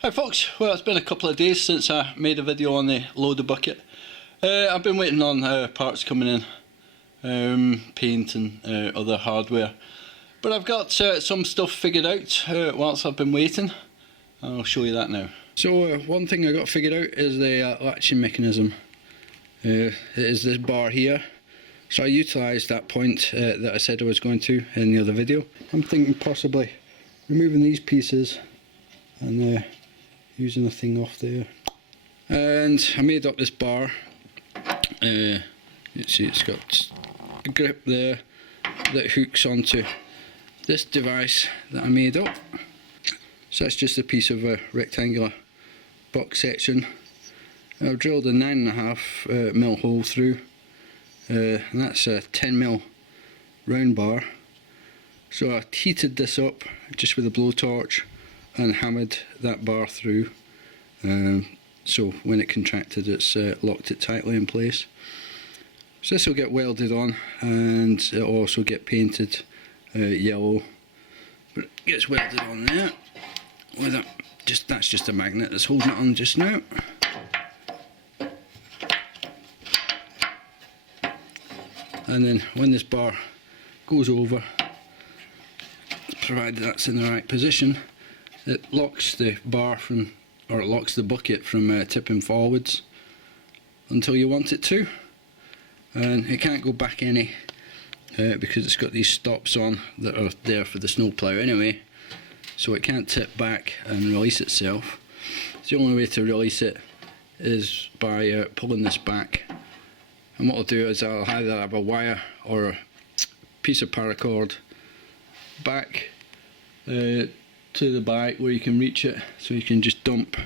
Hi folks, well it's been a couple of days since I made a video on the loader bucket. I've been waiting on parts coming in, paint and other hardware. But I've got some stuff figured out whilst I've been waiting. I'll show you that now. So one thing I got figured out is the latching mechanism. It is this bar here. So I utilised that point that I said I was going to in the other video. I'm thinking possibly removing these pieces and using the thing off there. And I made up this bar. You see it's got a grip there that hooks onto this device that I made up. So that's just a piece of a rectangular box section. I've drilled a 9.5mm hole through, and that's a 10mm round bar. So I heated this up just with a blowtorch and hammered that bar through, so when it contracted it's locked it tightly in place. So this will get welded on and it'll also get painted yellow, but it gets welded on there with a, that's just a magnet that's holding it on just now. And then when this bar goes over, provided that's in the right position, it locks the bar from, or it locks the bucket from tipping forwards until you want it to, and it can't go back any because it's got these stops on that are there for the snowplow anyway, so it can't tip back and release itself. So the only way to release it is by pulling this back, and what I'll do is I'll either have a wire or a piece of paracord back to the bike where you can reach it, so you can just dump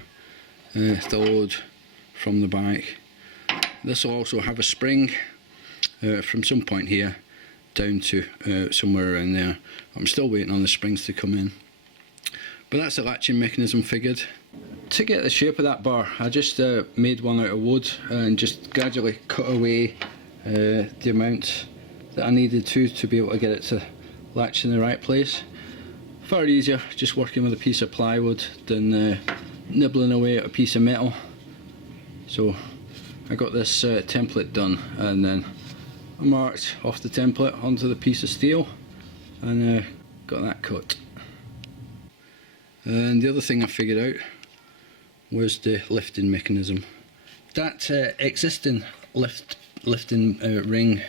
the load from the bike. This will also have a spring from some point here down to somewhere around there. I'm still waiting on the springs to come in, but that's the latching mechanism figured. To get the shape of that bar, I just made one out of wood and just gradually cut away the amount that I needed to be able to get it to latch in the right place. Far easier just working with a piece of plywood than nibbling away at a piece of metal. So I got this template done, and then I marked off the template onto the piece of steel and got that cut. And the other thing I figured out was the lifting mechanism. That existing lifting ring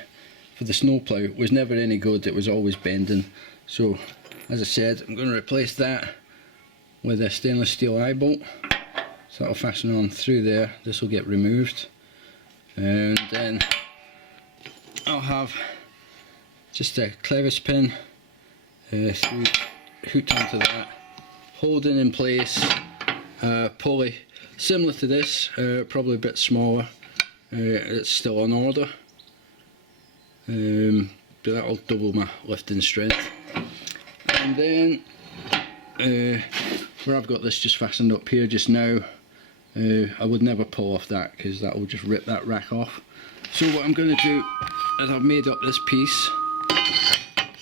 for the snowplow was never any good, it was always bending. So as I said, I'm going to replace that with a stainless steel eye bolt. So that'll fasten on through there, this will get removed. And then I'll have just a clevis pin hooked onto that, holding in place a pulley similar to this, probably a bit smaller. It's still on order, but that'll double my lifting strength. And then where I've got this just fastened up here just now, I would never pull off that because that will just rip that rack off. So what I'm going to do is I've made up this piece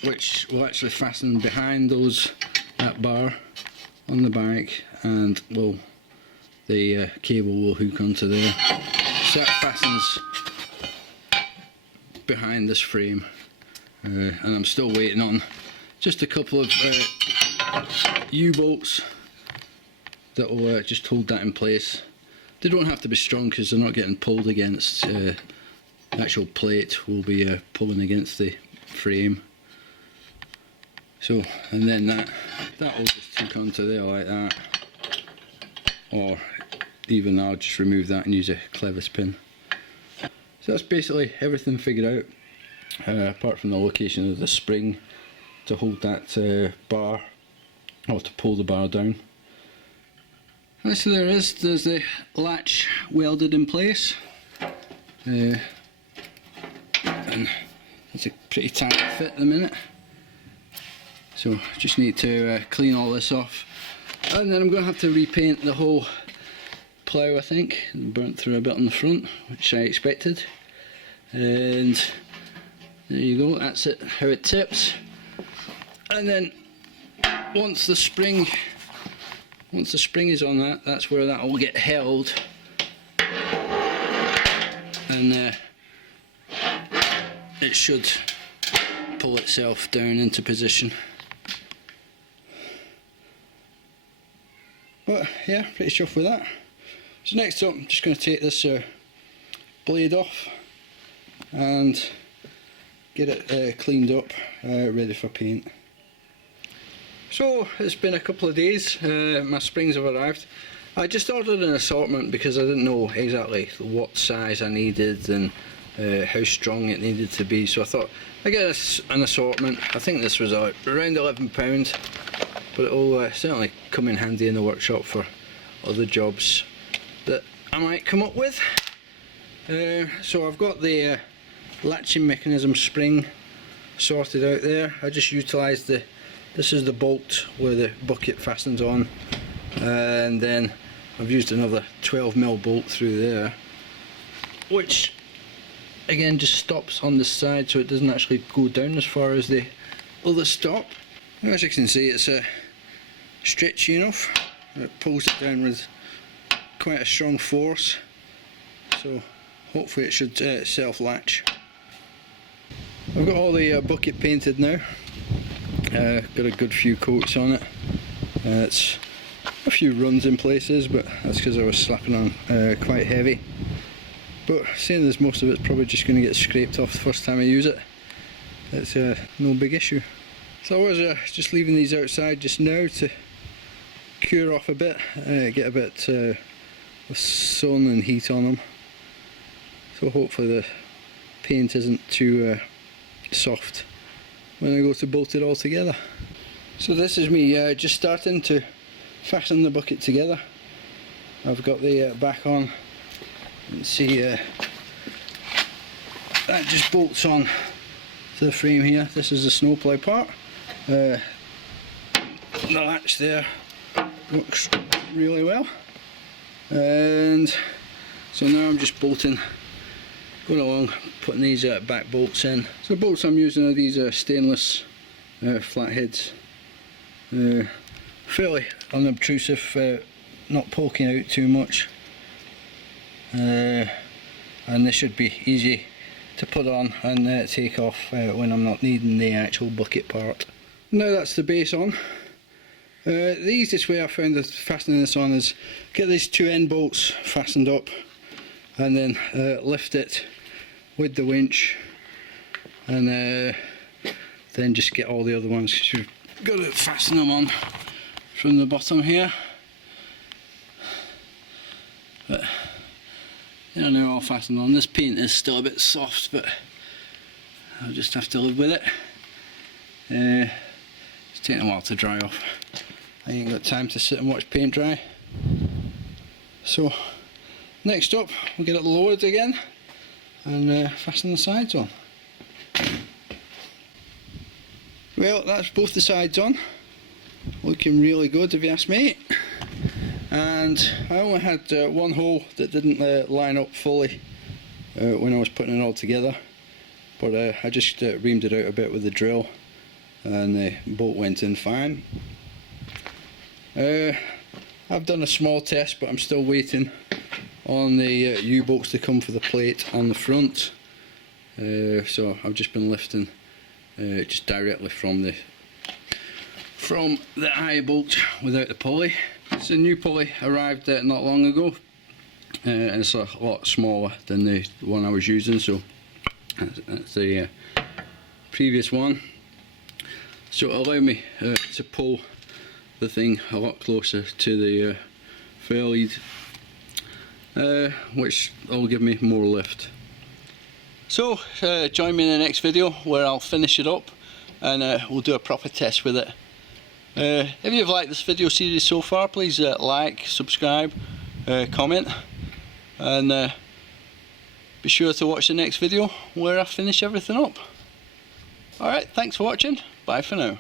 which will actually fasten behind that bar on the bike, and the cable will hook onto there. So that fastens behind this frame, and I'm still waiting on just a couple of U-bolts that will just hold that in place. They don't have to be strong because they're not getting pulled against the actual plate, will be pulling against the frame. So, and then that will just hook onto there like that, or even I'll just remove that and use a clevis pin. So that's basically everything figured out, apart from the location of the spring to hold that bar, or to pull the bar down. And so there's the latch welded in place, and it's a pretty tight fit at the minute. So just need to clean all this off, and then I'm going to have to repaint the whole plough, I think. Burnt through a bit on the front, which I expected. And there you go, that's it, how it tips. And then once the spring once the spring is on that, that's where that will get held, and it should pull itself down into position. But yeah, pretty chuffed with that. So next up, I'm just going to take this blade off and get it cleaned up, ready for paint. So it's been a couple of days, my springs have arrived. I just ordered an assortment because I didn't know exactly what size I needed and how strong it needed to be, so I thought I'd get an assortment. I think this was around £11, but it'll certainly come in handy in the workshop for other jobs that I might come up with. So I've got the latching mechanism spring sorted out there. I just utilised this is the bolt where the bucket fastens on, and then I've used another 12mm bolt through there, which again just stops on the side so it doesn't actually go down as far as the other stop. As you can see, it's stretchy enough. It pulls it down with quite a strong force, so hopefully it should self-latch. I've got all the bucket painted now. Got a good few coats on it. It's a few runs in places, but that's because I was slapping on quite heavy. But seeing as most of it's probably just going to get scraped off the first time I use it, it's no big issue. So I was just leaving these outside just now to cure off a bit, get a bit of sun and heat on them. So hopefully the paint isn't too soft when I go to bolt it all together. So this is me just starting to fasten the bucket together. I've got the back on, and see that just bolts on to the frame here. This is the snowplow part. The latch there works really well, and so now I'm just bolting, going along, putting these back bolts in. So the bolts I'm using are these stainless flatheads, fairly unobtrusive, not poking out too much, and they should be easy to put on and take off when I'm not needing the actual bucket part. Now that's the base on. The easiest way I found of fastening this on is get these two end bolts fastened up and then lift it with the winch, and then just get all the other ones. You've got to fasten them on from the bottom here. But you know, they're all fastened on. This paint is still a bit soft, but I'll just have to live with it. It's taking a while to dry off. I ain't got time to sit and watch paint dry. So next up, we'll get it lowered again and fasten the sides on. Well, that's both the sides on, looking really good if you ask me. And I only had one hole that didn't line up fully when I was putting it all together, but I just reamed it out a bit with the drill and the bolt went in fine. I've done a small test, but I'm still waiting on the U-bolts to come for the plate on the front, so I've just been lifting just directly from the eye bolt without the pulley. So the new pulley arrived not long ago, and it's a lot smaller than the one I was using, so that's the previous one. So it'll allow me to pull the thing a lot closer to the fair lead, which will give me more lift. So join me in the next video where I'll finish it up and we'll do a proper test with it. If you've liked this video series so far, please like, subscribe, comment, and be sure to watch the next video where I finish everything up. Alright, thanks for watching, bye for now.